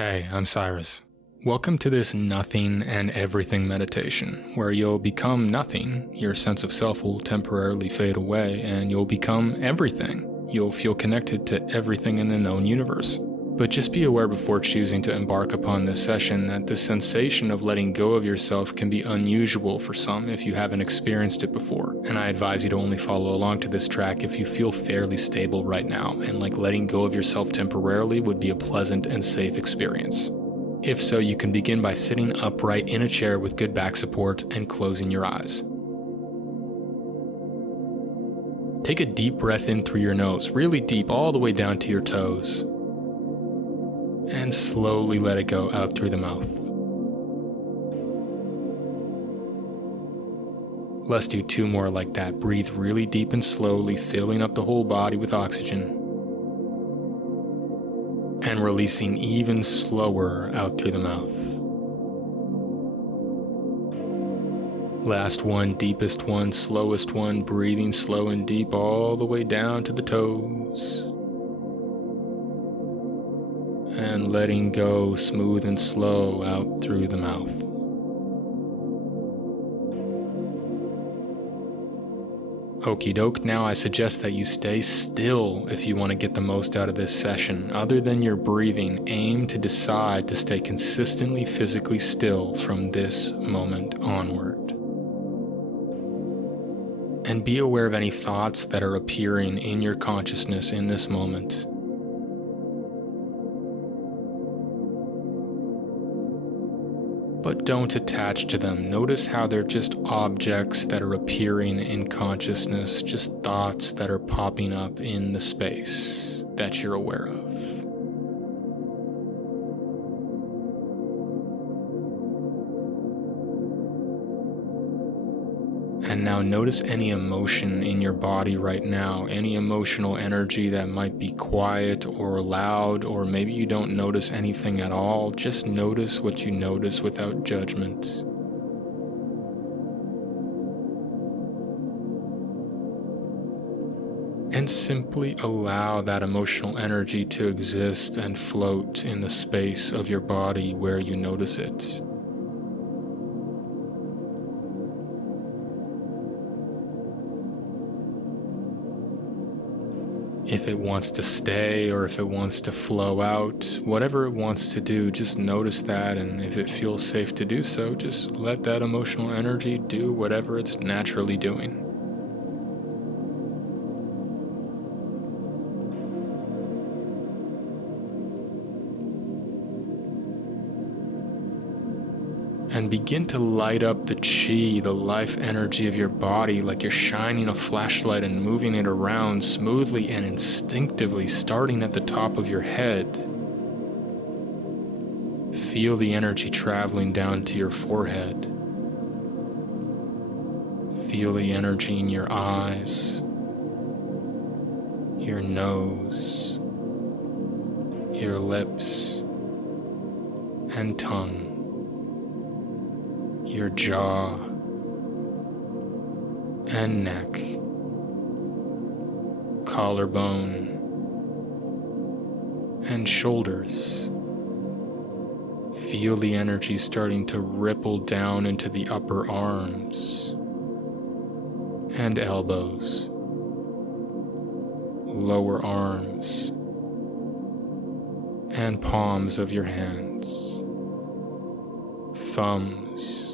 Hey, I'm Cyrus. Welcome to this nothing and everything meditation, where you'll become nothing, your sense of self will temporarily fade away, and you'll become everything. You'll feel connected to everything in the known universe. But just be aware before choosing to embark upon this session that the sensation of letting go of yourself can be unusual for some if you haven't experienced it before, and I advise you to only follow along to this track if you feel fairly stable right now, and like letting go of yourself temporarily would be a pleasant and safe experience. If so, you can begin by sitting upright in a chair with good back support and closing your eyes. Take a deep breath in through your nose, really deep, all the way down to your toes. And slowly let it go out through the mouth. Let's do two more like that. Breathe really deep and slowly, filling up the whole body with oxygen. And releasing even slower out through the mouth. Last one, deepest one, slowest one, breathing slow and deep all the way down to the toes. And letting go smooth and slow out through the mouth. Okie doke, now I suggest that you stay still if you want to get the most out of this session. Other than your breathing, aim to decide to stay consistently physically still from this moment onward. And be aware of any thoughts that are appearing in your consciousness in this moment. But don't attach to them. Notice how they're just objects that are appearing in consciousness, just thoughts that are popping up in the space that you're aware of. And now notice any emotion in your body right now, any emotional energy that might be quiet or loud, or maybe you don't notice anything at all. Just notice what you notice without judgment. And simply allow that emotional energy to exist and float in the space of your body where you notice it. If it wants to stay or if it wants to flow out, whatever it wants to do, just notice that, and if it feels safe to do so, just let that emotional energy do whatever it's naturally doing. And begin to light up the chi, the life energy of your body, like you're shining a flashlight and moving it around smoothly and instinctively, starting at the top of your head. Feel the energy traveling down to your forehead. Feel the energy in your eyes, your nose, your lips, and tongue. Your jaw and neck, collarbone and shoulders. Feel the energy starting to ripple down into the upper arms and elbows, lower arms and palms of your hands, thumbs,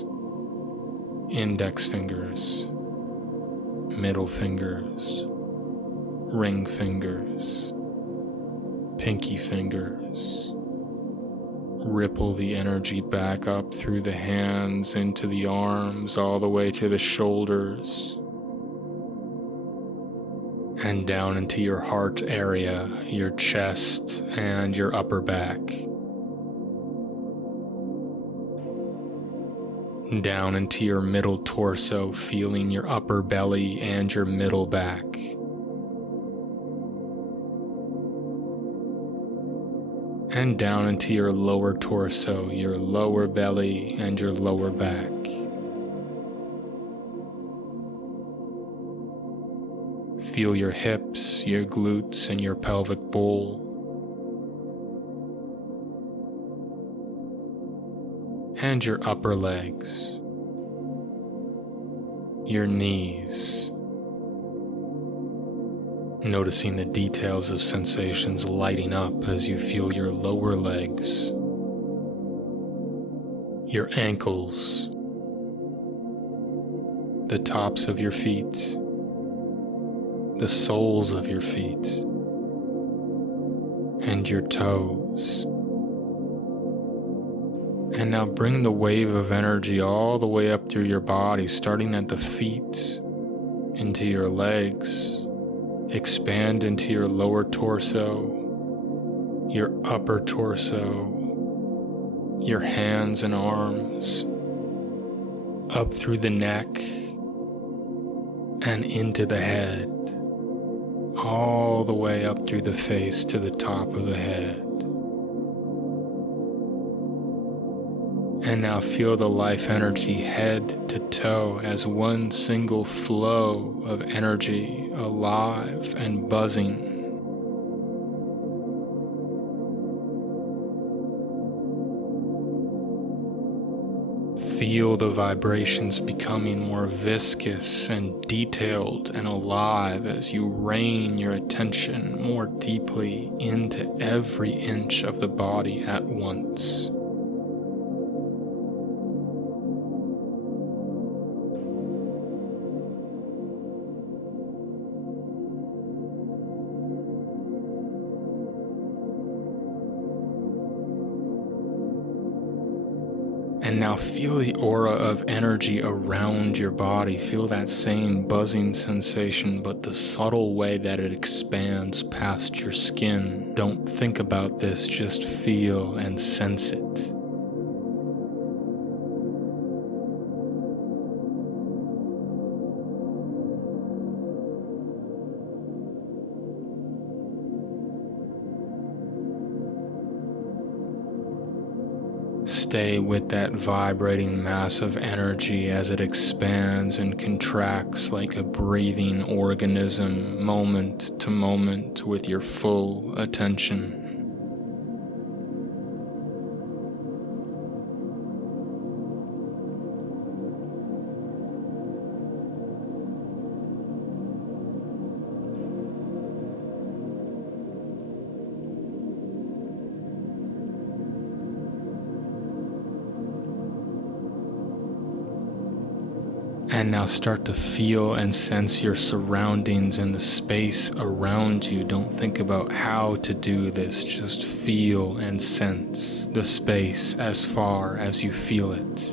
index fingers, middle fingers, ring fingers, pinky fingers. Ripple the energy back up through the hands, into the arms, all the way to the shoulders, and down into your heart area, your chest, and your upper back. Down into your middle torso, feeling your upper belly and your middle back. And down into your lower torso, your lower belly and your lower back. Feel your hips, your glutes, and your pelvic bowl. and your upper legs, your knees, noticing the details of sensations lighting up as you feel your lower legs, your ankles, the tops of your feet, the soles of your feet, and your toes. And now bring the wave of energy all the way up through your body, starting at the feet, into your legs, expand into your lower torso, your upper torso, your hands and arms, up through the neck, and into the head, all the way up through the face to the top of the head. And now feel the life energy head to toe as one single flow of energy, alive and buzzing. Feel the vibrations becoming more viscous and detailed and alive as you rain your attention more deeply into every inch of the body at once. And now feel the aura of energy around your body. Feel that same buzzing sensation, but the subtle way that it expands past your skin. Don't think about this, just feel and sense it. Stay with that vibrating mass of energy as it expands and contracts like a breathing organism, moment to moment, with your full attention. And now start to feel and sense your surroundings and the space around you. Don't think about how to do this, just feel and sense the space as far as you feel it.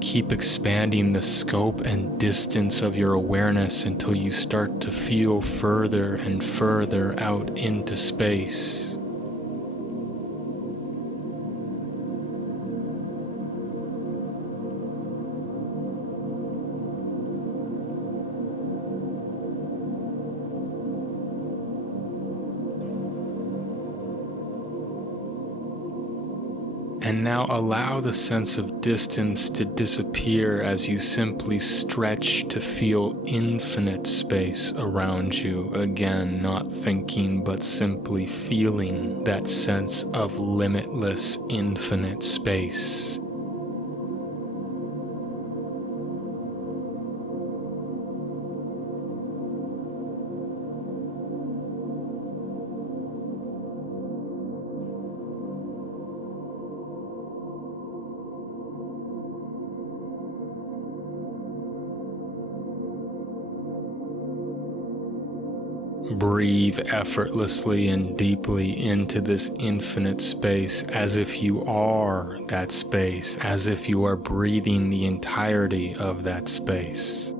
Keep expanding the scope and distance of your awareness until you start to feel further and further out into space. And now allow the sense of distance to disappear as you simply stretch to feel infinite space around you. Again, not thinking, but simply feeling that sense of limitless, infinite space. Breathe effortlessly and deeply into this infinite space as if you are that space, as if you are breathing the entirety of that space.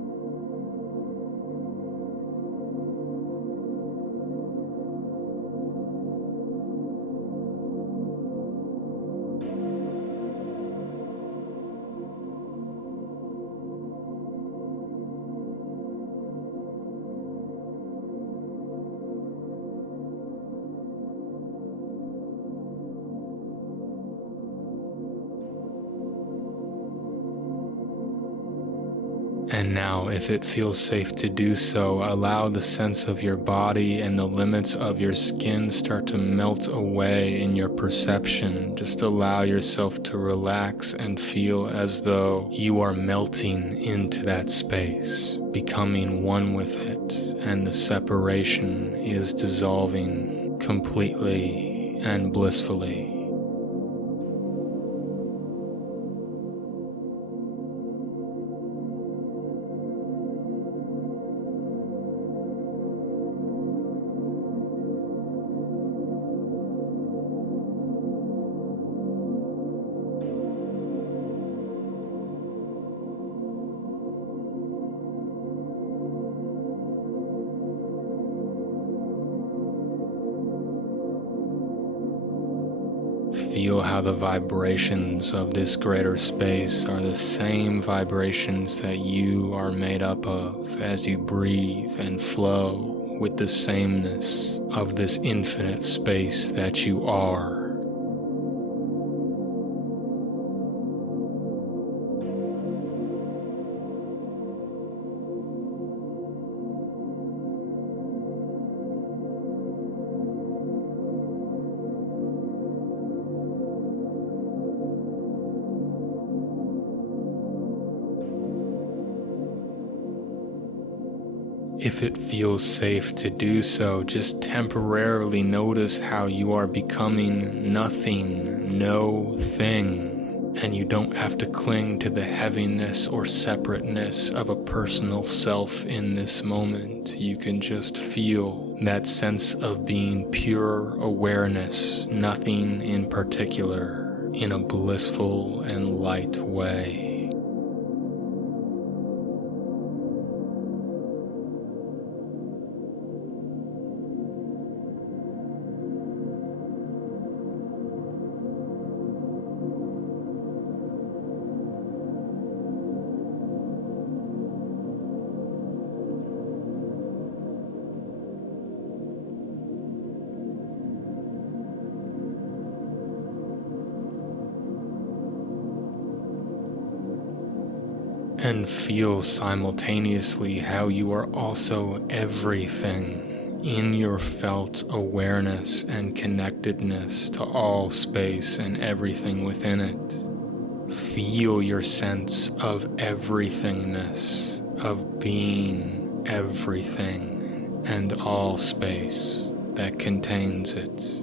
And now, if it feels safe to do so, allow the sense of your body and the limits of your skin start to melt away in your perception. Just allow yourself to relax and feel as though you are melting into that space, becoming one with it, and the separation is dissolving completely and blissfully. Feel how the vibrations of this greater space are the same vibrations that you are made up of as you breathe and flow with the sameness of this infinite space that you are. If it feels safe to do so, just temporarily notice how you are becoming nothing, no thing, and you don't have to cling to the heaviness or separateness of a personal self in this moment. You can just feel that sense of being pure awareness, nothing in particular, in a blissful and light way. And feel simultaneously how you are also everything in your felt awareness and connectedness to all space and everything within it. Feel your sense of everythingness, of being everything and all space that contains it.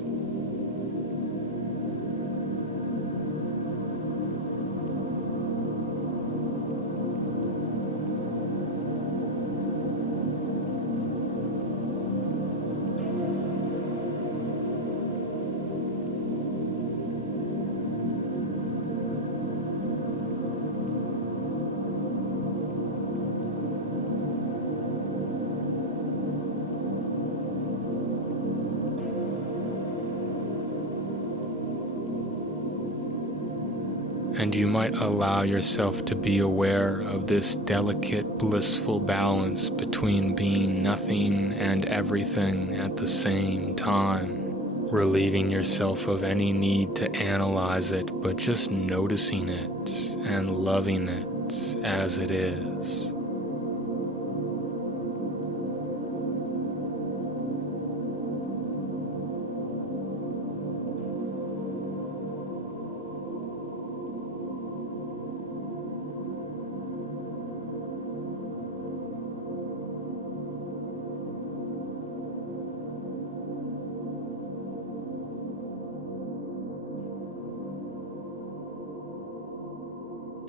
And you might allow yourself to be aware of this delicate, blissful balance between being nothing and everything at the same time, relieving yourself of any need to analyze it, but just noticing it and loving it as it is.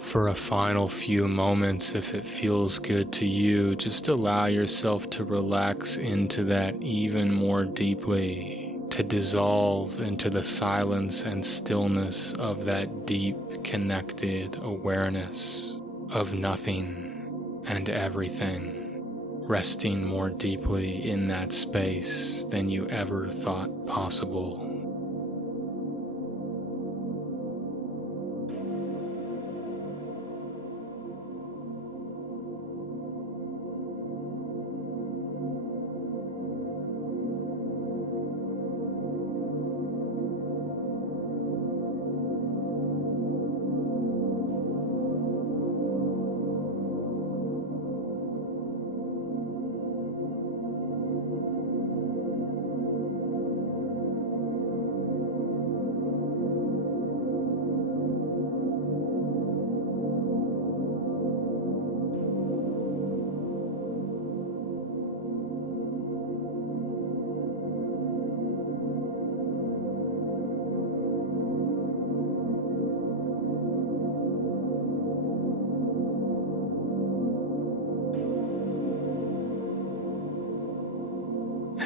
For a final few moments, if it feels good to you, just allow yourself to relax into that even more deeply, to dissolve into the silence and stillness of that deep, connected awareness of nothing and everything, resting more deeply in that space than you ever thought possible.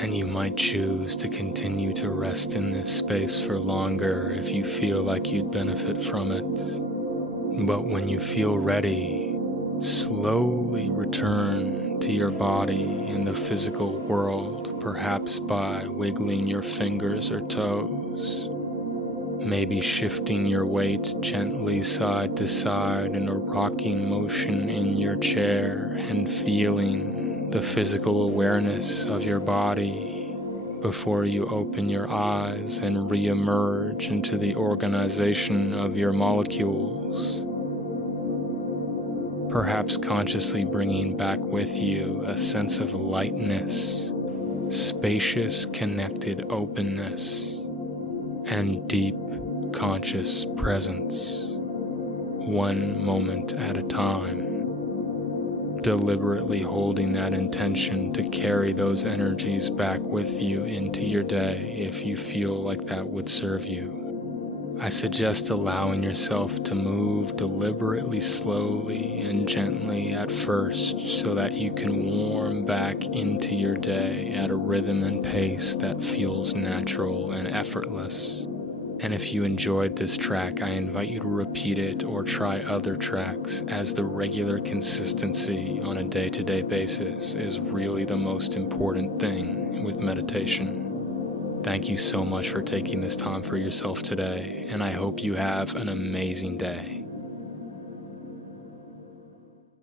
And you might choose to continue to rest in this space for longer if you feel like you'd benefit from it. But when you feel ready, slowly return to your body in the physical world, perhaps by wiggling your fingers or toes. Maybe shifting your weight gently side to side in a rocking motion in your chair and feeling the physical awareness of your body before you open your eyes and re-emerge into the organization of your molecules. Perhaps consciously bringing back with you a sense of lightness, spacious connected openness, and deep conscious presence, one moment at a time, deliberately holding that intention to carry those energies back with you into your day if you feel like that would serve you. I suggest allowing yourself to move deliberately slowly and gently at first so that you can warm back into your day at a rhythm and pace that feels natural and effortless. And if you enjoyed this track, I invite you to repeat it or try other tracks, as the regular consistency on a day-to-day basis is really the most important thing with meditation. Thank you so much for taking this time for yourself today, and I hope you have an amazing day.